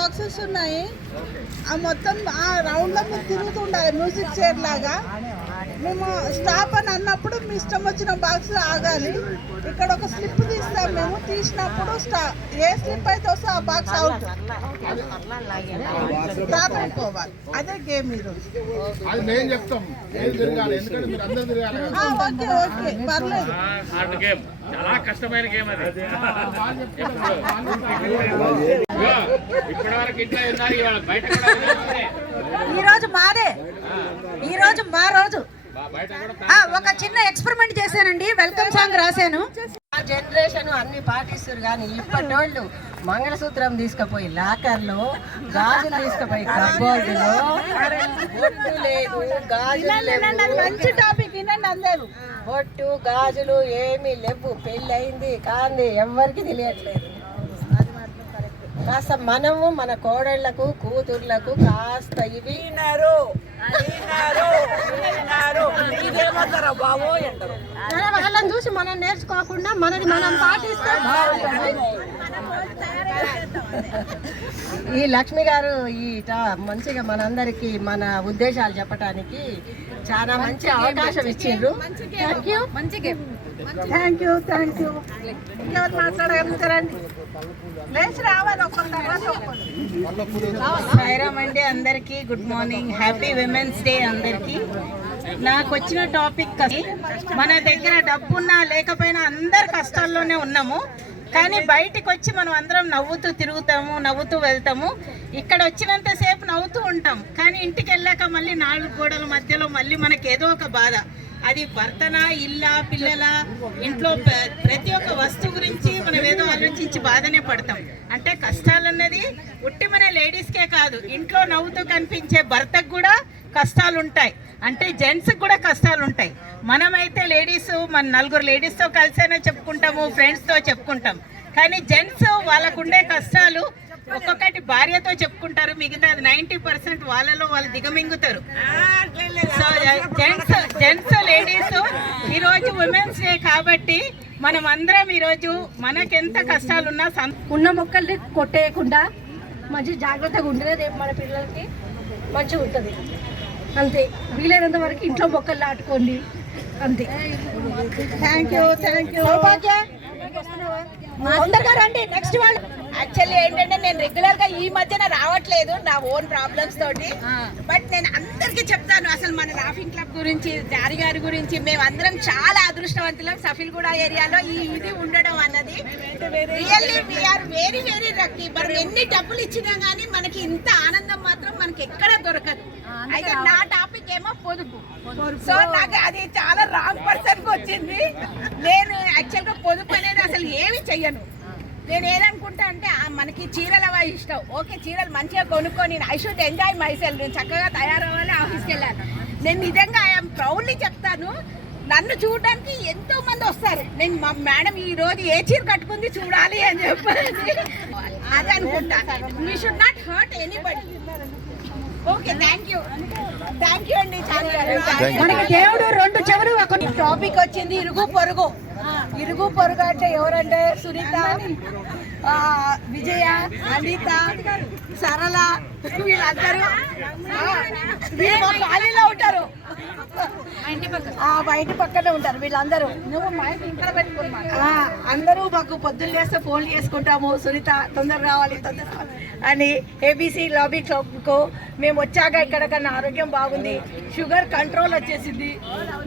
Boxes ఉన్నాయి. ఆ మొత్తం ఆ రౌండ్లో మీరు తిరుగుతుండాలి మ్యూజిక్ చైర్ లాగా. మేము స్టాప్ అని అన్నప్పుడు మీ ఇష్టం వచ్చిన బాక్స్ ఆగాలి. ఇక్కడ ఒక స్లిప్ తీస్తాం మేము తీసినప్పుడు స్టా ఏ స్లిప్ అయితే వస్తే ఆ బాక్స్ అవుట్. పోవాలి. అదే గేమ్ ఈరోజు. Okay okay. పర్లేదు. చాలా కష్టమైన గేమ్ అది. ఇప్పటి. ఈ రోజు మాదే. ఈ రోజు మా రోజు. ఒక చిన్న ఎక్స్పెరిమెంట్ చేశానండి. వెల్కమ్ సాంగ్ రాశాను. ఆ జనరేషన్ అన్ని పాటిస్తారు కానీ ఇప్పటోళ్ళు మంగళసూత్రం తీసుకుపోయి లాకర్లో గాజులు తీసుకుపోయి కబోర్డులో బొట్టు లేదు గాజులు మంచి టాపిక్ వినండి అందరూ. బొట్టు గాజులు ఏమీ లేవు. పెళ్ళి అయింది కాంది ఎవరికి తెలియట్లేదు. కాస్త మనము మన కోడళ్ళకు కూతుర్లకు కాస్త ఇవి. మన వాళ్ళని చూసి మనం నేర్చుకోకుండా మనది మనం పాటిస్తే ఈ లక్ష్మి గారు ఈ మంచిగా మనందరికి మన ఉద్దేశాలు చెప్పడానికి చాలా మంచి అవకాశం ఇచ్చిండ్రు thank you thank you thank you ఇంకెవరు మాట్లాడగలుగుతారండి? లేచి రావాలి సాయిరామ్ అండి అందరికీ good morning happy women's day అందరికీ. నాకు వచ్చిన టాపిక్. మన దగ్గర డబ్బున్నా లేకపోయినా అందరు కష్టాల్లోనే ఉన్నాము. కానీ బయటికి వచ్చి మనం అందరం నవ్వుతూ తిరుగుతాము నవ్వుతూ వెళ్తాము. ఇక్కడ వచ్చినంతసేపు నవ్వుతూ ఉంటాం. కానీ ఇంటికి వెళ్ళాక మళ్ళీ నాలుగు గోడల మధ్యలో మళ్ళీ మనకి ఏదో ఒక బాధ. అది భర్తనా ఇల్లా పిల్లల? ఇంట్లో ప్ర- ప్రతి ఒక్క వస్తువు గురించి మనం ఏదో ఆలోచించి బాధనే పడతాం. అంటే కష్టాలన్నది ఉట్టి మన లేడీస్కే కాదు. ఇంట్లో నవ్వుతూ కనిపించే భర్తకు కూడా కష్టాలు ఉంటాయి అంటే జెంట్స్కి కూడా కష్టాలు ఉంటాయి. మనమైతే లేడీస్ మన నలుగురు లేడీస్తో కలిసైనా చెప్పుకుంటాము ఫ్రెండ్స్తో చెప్పుకుంటాం. కానీ జెంట్స్ వాళ్ళకుండే కష్టాలు ఒక్కొక్కటి భార్యతో చెప్పుకుంటారు మిగతా నైంటీ పర్సెంట్ వాళ్ళలో వాళ్ళు దిగమింగుతారు. సో జెంట్స్ జెంట్స్ లేడీస్ ఈరోజు ఉమెన్స్ డే కాబట్టి మనం అందరం ఈరోజు మనకెంత కష్టాలున్నా సం ఉన్న మొక్కల్ని కొట్టేయకుండా మంచి జాగ్రత్తగా ఉండేది మన పిల్లలకి మంచిగా ఉంటుంది. అంతే. వీలైనంత వరకు ఇంట్లో మొక్కలు నాటుకోండి. అంతే. థ్యాంక్ యూ థ్యాంక్ యూ రండి. నెక్స్ట్ వాళ్ళు. యాక్చువల్లీ ఏంటంటే నేను రెగ్యులర్గా ఈ మధ్యన రావట్లేదు నా ఓన్ ప్రాబ్లమ్స్ తోటి. బట్ నేను అందరికీ చెప్తాను అసలు మన లాఫింగ్ క్లబ్ గురించి జారి గారి గురించి మేము అందరం చాలా అదృష్టవంతులం సఫిల్గూడ ఏరియాలో ఈ ఇది ఉండడం అన్నది. Really we are very very lucky మనం ఎన్ని డబ్బులు ఇచ్చినా గానీ మనకి ఇంత ఆనందం మాత్రం మనకి ఎక్కడ దొరకదు. అయితే నా టాపిక్ ఏమో పొదుపు. సో నాకు అది చాలా రాంగ్ పర్సన్కి వచ్చింది నేను యాక్చువల్గా పొదుపు అనేది అసలు ఏమి చెయ్యను. నేను ఏదనుకుంటా అంటే మనకి చీరలు అవి ఇష్టం. ఓకే చీరలు మంచిగా కొనుక్కొని I should enjoy myself నేను చక్కగా తయారవ్వాలి ఆఫీస్కి వెళ్ళాను నేను నిజంగా ఐఎమ్ ప్రౌడ్లీ చెప్తాను నన్ను చూడడానికి ఎంతో మంది వస్తారు. నేను మా మేడం ఈ రోజు ఏ చీర కట్టుకుంది చూడాలి అని చెప్పేసి అది అనుకుంటా. We should not hurt anybody okay thank you thank you అండి మనకి దేవుడు రెండు చెవులు ఒక టాపిక్ వచ్చింది ఇరుగు పొరుగు. ఇరుగు పొరుగు అంటే ఎవరంటే సునీత విజయ అనిత సరళ వీళ్ళందరూ. వీళ్ళు మా ఉంటారు. బయట పక్కనే ఉంటారు వీళ్ళందరూ. నువ్వు పెట్టుకున్నా అందరూ మాకు పొద్దున్న లేస్తే ఫోన్ చేసుకుంటాము. సునీత తొందర రావాలి తొందర అని ఏబీసీ లాబీ క్లబ్కు మేము వచ్చాక ఇక్కడ కన్నా ఆరోగ్యం బాగుంది. షుగర్ కంట్రోల్ వచ్చేసింది.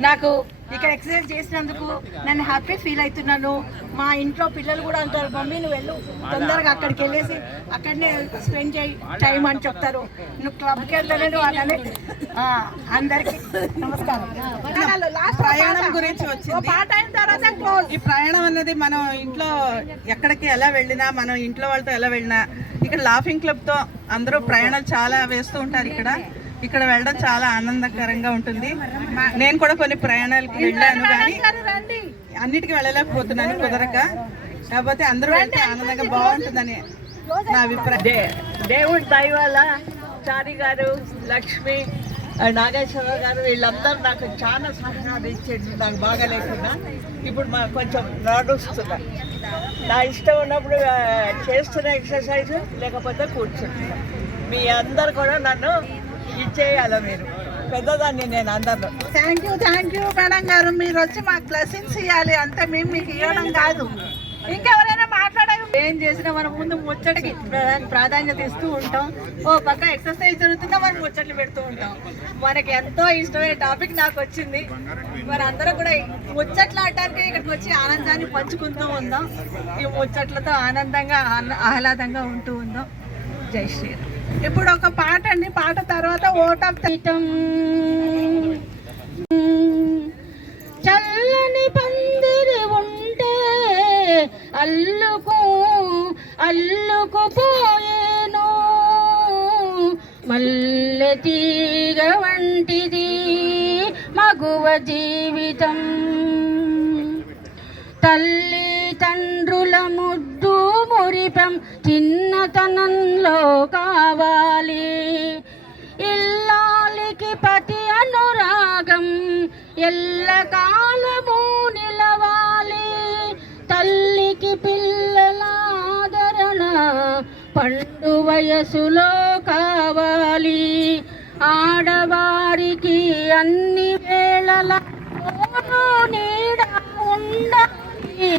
నాకు ఇక్కడ ఎక్సర్సైజ్ చేసినందుకు నేను హ్యాపీ ఫీల్ అవుతున్నాను. మా ఇంట్లో పిల్లలు కూడా అంటారు మమ్మీ నువ్వు వెళ్ళు. తొందరగా అక్కడికి వెళ్ళేసి అక్కడనే స్పెండ్ చేయి టైం అని చెప్తారు. నువ్వు క్లబ్కి వెళ్తాను అలానే అందరికీ. నమస్కారం. ప్రయాణం గురించి వచ్చింది. ఈ ప్రయాణం అనేది మనం ఇంట్లో ఎక్కడికి ఎలా వెళ్ళినా మనం ఇంట్లో వాళ్ళతో ఎలా వెళ్ళినా ఇక్కడ లాఫింగ్ క్లబ్తో అందరూ ప్రయాణాలు చాలా వేస్తూ ఉంటారు ఇక్కడ. ఇక్కడ వెళ్ళడం చాలా ఆనందకరంగా ఉంటుంది. నేను కూడా కొన్ని ప్రయాణాలకు వెళ్ళాను కానీ అన్నిటికీ వెళ్ళలేకపోతున్నాను కుదరక. కాకపోతే అందరూ వెళ్తే ఆనందంగా బాగుంటుందని నా అభిప్రాయం. దేవుడి దయ వల్ల చారి గారు లక్ష్మి నాగేశ్వరరావు గారు వీళ్ళందరూ నాకు చాలా సహకారం ఇచ్చేది నాకు బాగా లేకుండా ఇప్పుడు మా కొంచెం నడుస్తున్నా. నా ఇష్టం ఉన్నప్పుడు చేస్తున్న ఎక్సర్సైజ్ లేకపోతే కూర్చుంటున్నా మీ అందరు కూడా నన్ను ఇచ్చేయాలి మీరు. పెద్దదాన్ని నేను అందరు thank you thank you madam గారు. మీరు వచ్చి మాకు బ్లెస్సింగ్స్ ఇవ్వాలి అంటే మేము మీకు ఇవ్వడం కాదు. ఇంకెవరైనా ఏం చేసినా మనం ముందు ముచ్చటకి ప్రాధాన్యత ఇస్తూ ఉంటాం. ఓ పక్క ఎక్సర్సైజ్ జరుగుతుందా మనం ముచ్చట్లు పెడుతూ ఉంటాం. మనకి ఎంతో ఇష్టమైన టాపిక్ నాకు వచ్చింది. మరి అందరూ కూడా ముచ్చట్లు ఆడటానికి ఇక్కడికి వచ్చి ఆనందాన్ని పంచుకుంటూ ఉందాం. ఈ ముచ్చట్లతో ఆనందంగా ఆహ్లాదంగా ఉంటూ ఉందాం. జై శ్రీరామ్. ఇప్పుడు ఒక పాట అండి. పాట తర్వాత ఓట్ ఆఫ్ చల్లని పందిరి ఉంటే అల్లుకు అల్లుకుపోయేను. మల్లె తీగ వంటిది మగువ జీవితం. తల్లి తండ్రుల ముద్దు మురిపం చిన్నతనంలో కావాలి. ఇల్లాలికి పతి అనురాగం ఎల్ల కాలము పండు వయసులో కావాలి. ఆడవారికి అన్ని వేళల తోడు నీడ ఉండాలి.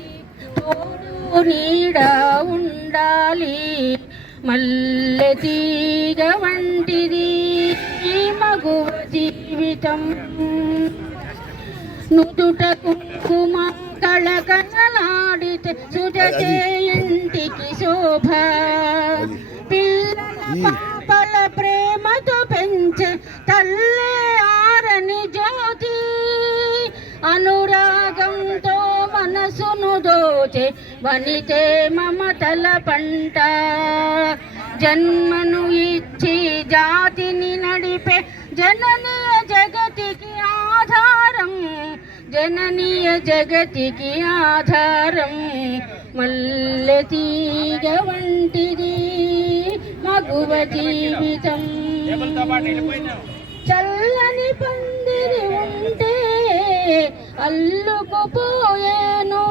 తోడు నీడ ఉండాలి. మల్లె తీగ వంటిది మగువ జీవితం. నుదుట కుంకుమ కళకళలాడితే సుజకే ఇంటికి శోభ. పిల్లల పాపల ప్రేమతో పెంచే తల్లే ఆరని జ్యోతి. అనురాగంతో మనసును దోచే వనితే మమతల పంట. జన్మను ఇచ్చి జాతిని నడిపే జననీయ జగతికి ఆధారం. జననీయ జగతికి ఆధారం మల్లె తీగ వంటిది మగువ జీవితం చల్లని పందిరి ఉంటే అల్లుకుపోయేను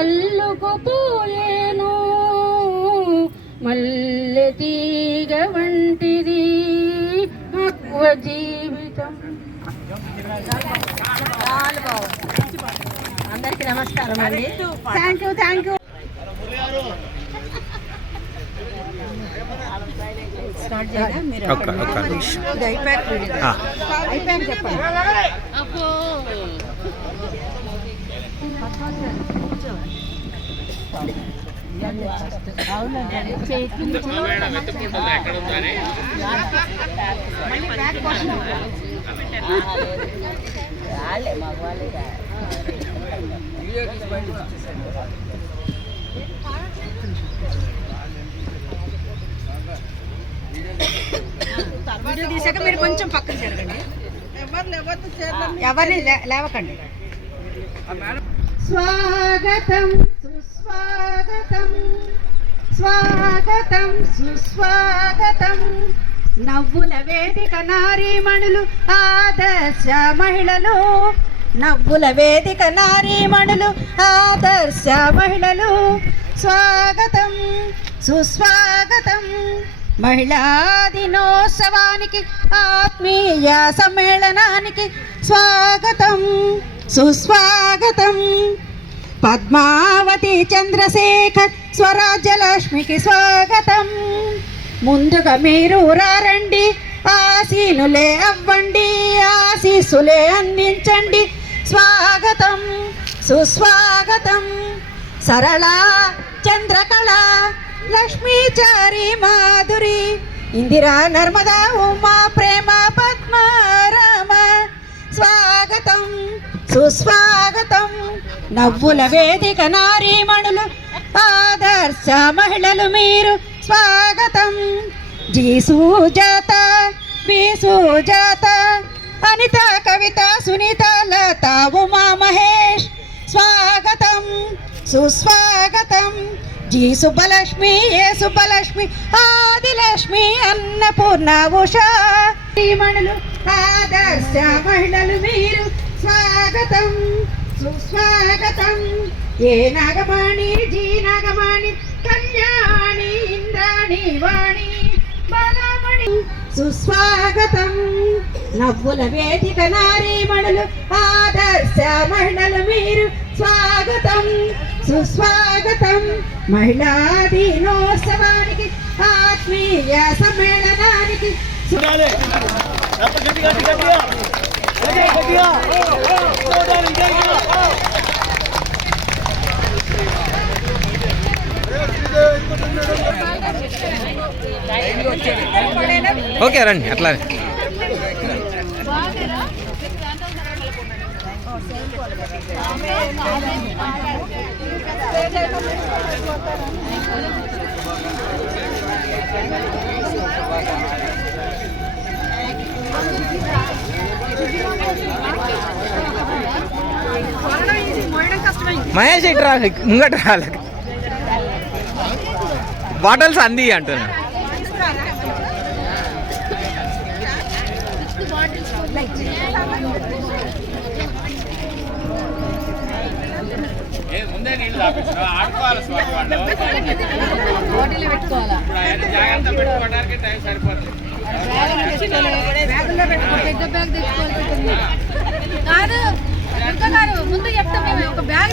అల్లుకుపోయేను మల్లె తీగ వంటిది మగువ జీవితం అందరికీ నమస్కారం అండి. థ్యాంక్ యూ థ్యాంక్ యూ ఉందని వీడియో తీసాక మీరు కొంచెం పక్కన జరగండి. ఎవరిని లేవకండి. స్వాగతం సుస్వాగతం. స్వాగతం సుస్వాగతం. నవ్వుల వేదిక నారీమణులు ఆదర్శ మహిళలు. నవ్వుల వేదిక నారీమణులు ఆదర్శ మహిళలు. స్వాగతం సుస్వాగతం మహిళా దినోత్సవానికి ఆత్మీయ సమ్మేళనానికి స్వాగతం సుస్వాగతం. పద్మావతి చంద్రశేఖర్ స్వరాజ్యలక్ష్మికి స్వాగతం. ముందుగా మీరు రారండి ఆశీనులే అవ్వండి ఆశీసులే అందించండి. స్వాగతం సుస్వాగతం సరళ చంద్రకళ లక్ష్మీచారి మాధురి ఇందిరా నర్మదా ఉమా ప్రేమ పద్మారామ. స్వాగతం సుస్వాగతం నవ్వుల వేదిక నారీమణులు ఆదర్శ మహిళలు మీరు. స్వాగతం. G Sujatha B Sujatha Anitha Kavitha Sunitha Latha Uma Mahesh. స్వాగతం సుస్వాగతం. G Subbalakshmi A Subbalakshmi Adilakshmi Annapurna Usha. మణులు ఆదర్శ మహిళలు మీరు. స్వాగతం సుస్వాగతం. ఏ నాగమణి జీ నాగమణి ఇంద్రాణి వాణి బాలమణి సుస్వాగతం నవ్వుల వేదిక నారీమణులు ఆదర్శ మహిళలు మీరు స్వాగతం సుస్వాగతం మహిళా దినోత్సవానికి ఆత్మీయ సమ్మేళనానికి ఓకే రండి అట్లానే. మహేష్ ఇట్రా ముంగట్రా వాళ్ళకి బాటల్స్ అంది అంటున్నా. ముందే నీళ్ళు తాపించు ఆడుకోవాలి స్వామి వాళ్ళు. ఇప్పుడు ఆయన జాగ్రత్త పెట్టుకోవడానికి టైం సరిపోతుంది. కాదు గారు ముందు చెప్తాం మేము ఒక బ్యాగ్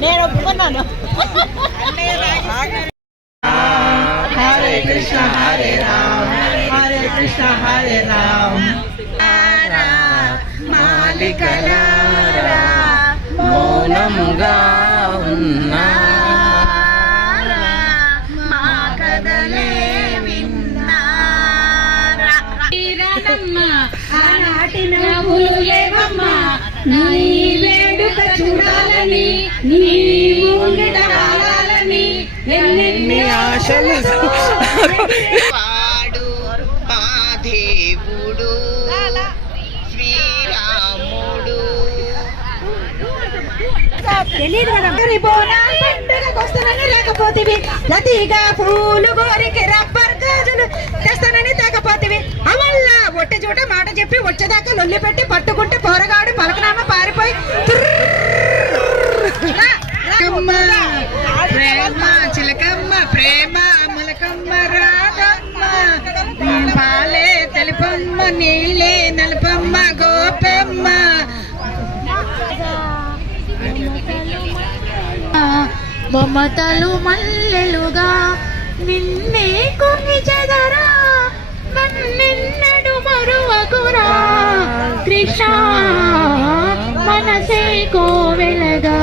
నేను ఒప్పుకున్నాను హరే కృష్ణ హరే రామ్ హరే కృష్ణ హరే రామ్ మాలికలారా మౌనంగా ఉన్నారా నీ వేడుక చూడాలని నీ ముంగిట వాడాలని ఎన్నెన్ని ఆశలు వాడు శ్రీరాముడు తెలియదు కదా మరి బోనాలు పండుగకు వస్తానని లేకపోతేవి లతీగా పూలు గోరికి రబ్బర్ గాజులు తెస్తానని తేకపోతేవి. అవల్ల ఒట్టి చోట మాట చెప్పి వచ్చేదాకా లొల్లి పెట్టి పట్టుకుంటే పోరగాడు పలకనామ పారిపోయి ప్రేమ చిలకమ్మ ప్రేమ పాలే తెలుపమ్మ నీళ్ళే నలపమ్మ గోపమ్మ మమతలు మల్లెలుగా నిన్నే కొన్ని చెదరా నన్నెన్నడు కృష్ణ మనసే కోవెలగా.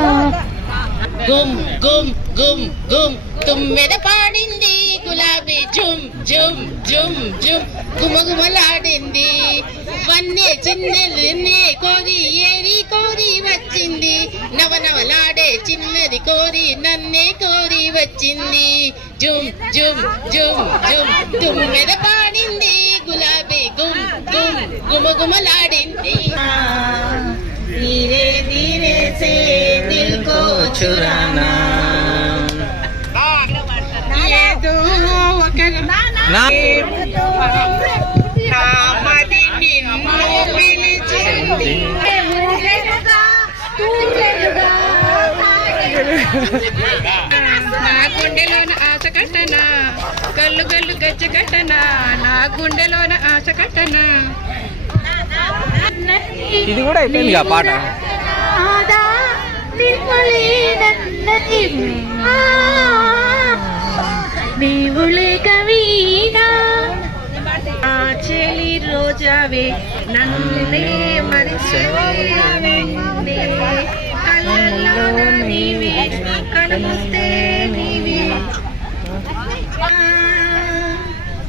గుమ్ గుమ్ గుమ్ గుమ్. తుమ్మెద పాడింది గులాబీ. జుమ్ జుమ్ జుమ్ జుమ్. గుమగుమలాడింది. వన్నే చిన్నెల్నే కోరి ఏరి కోరి వచ్చింది. నవనవలాడే చిన్నది కోరి నన్నే కోరి వచ్చింది. జుమ్ జుమ్ జుమ్ జుమ్. తుమ్మెద పాడింది గుమగుమలాడింది. ధీరే ధీరే సే దిల్ కో చురానా లేదు ఒకరు గల్లు గల్లు గజ్జ కట్టనా? నా గుండెలోన ఆశ కట్టనా? ఇది కూడా అయిపోయింది ఆ పాట. నీవు లేక చెలి రోజావే నన్నే మరిచావే కళ్ళల్లో నీవే నీవే.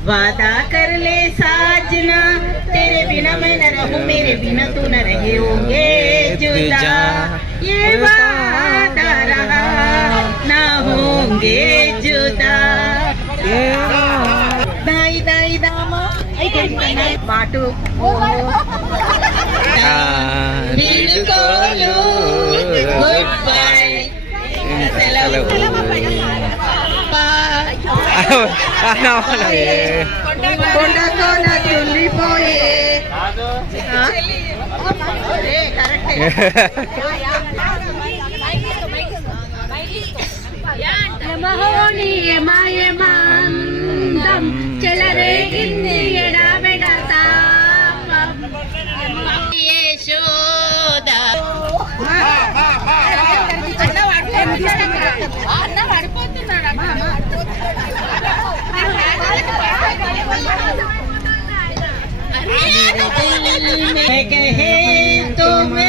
वादा कर ले साजना तेरे बिना मैं न रहूँ मेरे बिना तू न रहे होंगे जुदा ये वादा रहा ना होंगे जुदा दाई दाई दामा बाटू बिल्कुल गुड बाय చెలరేగింది ఎడాబెడతాపం me quejé, tú me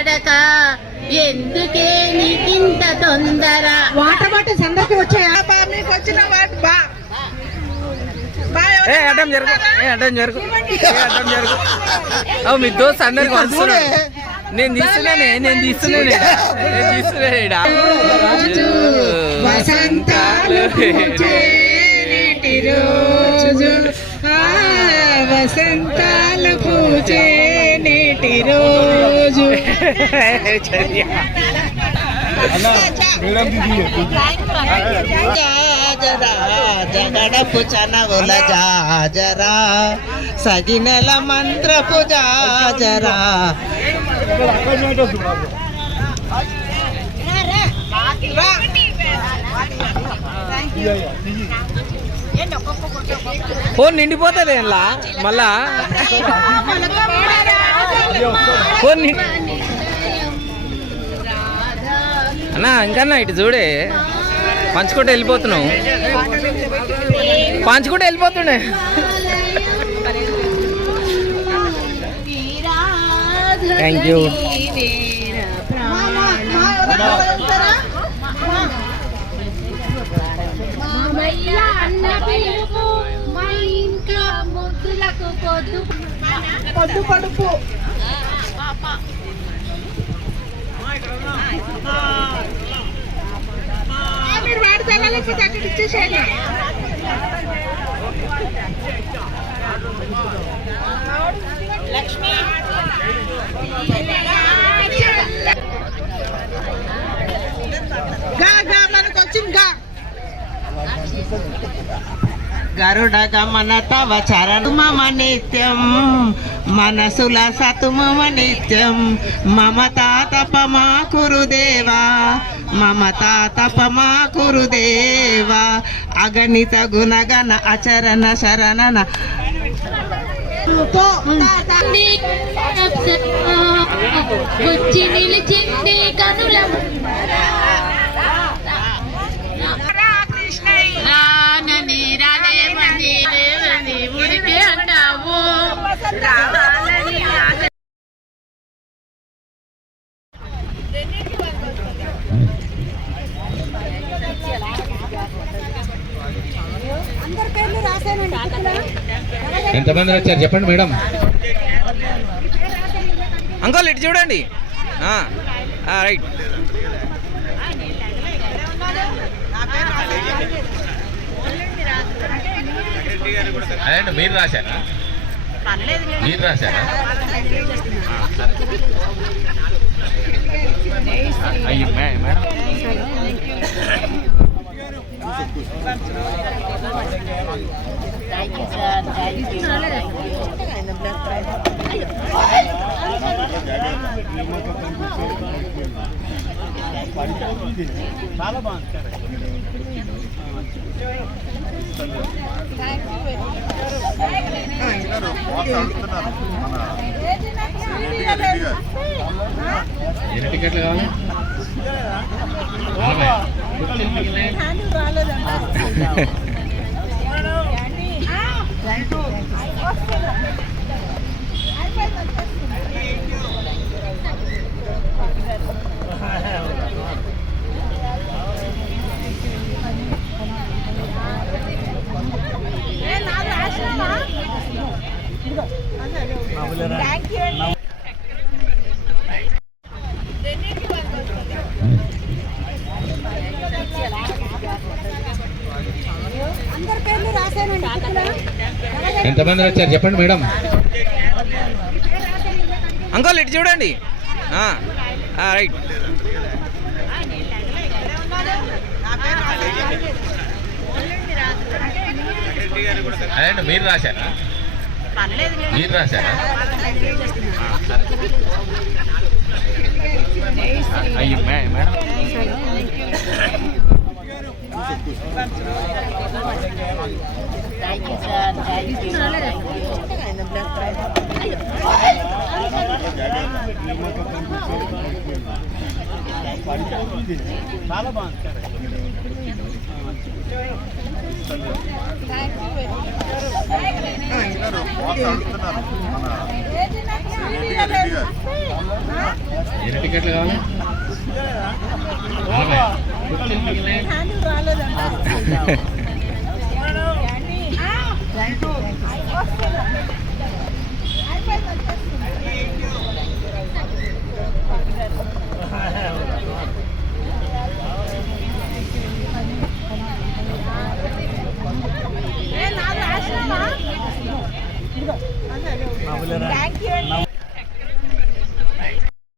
నడక ఎందుకే నీకింత తొందర? వాట బాట సందర్కి వచ్చాయా? బా మీకు వచ్చిన వాటి బా. బా ఏ అడ్డం జరుగు. ఏ అడ్డం జరుగు. ఏ అడ్డం జరుగు. అవు మీ దోస్త్ అందరికి వస్తున్నాడు నేను తీస్తున్నానే నేను తీస్తున్నానే. నేను వసంతాలు వసంతాలు నేటి రోజు జాజరా జగడపు చనవుల జాజరా సగినెల మంత్రపు జాజరా ఫోన్ నిండిపోతుంది ఇలా మళ్ళా? ఫోన్ అన్నా ఇంకన్నా ఇటు చూడే. పంచుకుంటే వెళ్ళిపోతున్నావు. పంచుకుంటే వెళ్ళిపోతుండే. థ్యాంక్ యూ మా ఇంట్లో ముద్దులకు పొద్దు పొద్దు పడుపు మీరు వాడతారా లేకపోతే అక్కడ ఇచ్చేసేయండి గా గా మనకు వచ్చింది గా గరుడ గమన తవ చరణు మమ నిత్యం మనసుల సతుమమ నిత్యం మమతా తపమా కురుదేవా మమతా తపమా కురుదేవా అగణిత గుణగణ అచరణ శరణన వచ్చి నిలిచింది కనుల లేవని ఊరికే అంటావు. ఎంతమంది వచ్చారు? చెప్పండి మేడం. అంకుల్ ఇటు చూడండి. ఆ, ఆ, రైట్. అదే మీరు రాశారా? మీరు రాశారా? అయ్యి మే- మేడం. Thank you, ఎన్ని టికెట్లు కావాలి అందరి ఎంతమంది వచ్చారు? చెప్పండి మేడం. అంకోల్ ఇటు చూడండి. రైట్. అదేంటి మీరు రాశారా మీరు రాశారా మేడం సరే. అయ్యి మే- మేడం ఎన్ని టికెట్లు కావాలి థ్యాంక్ ನಾವೆಲ್ಲರ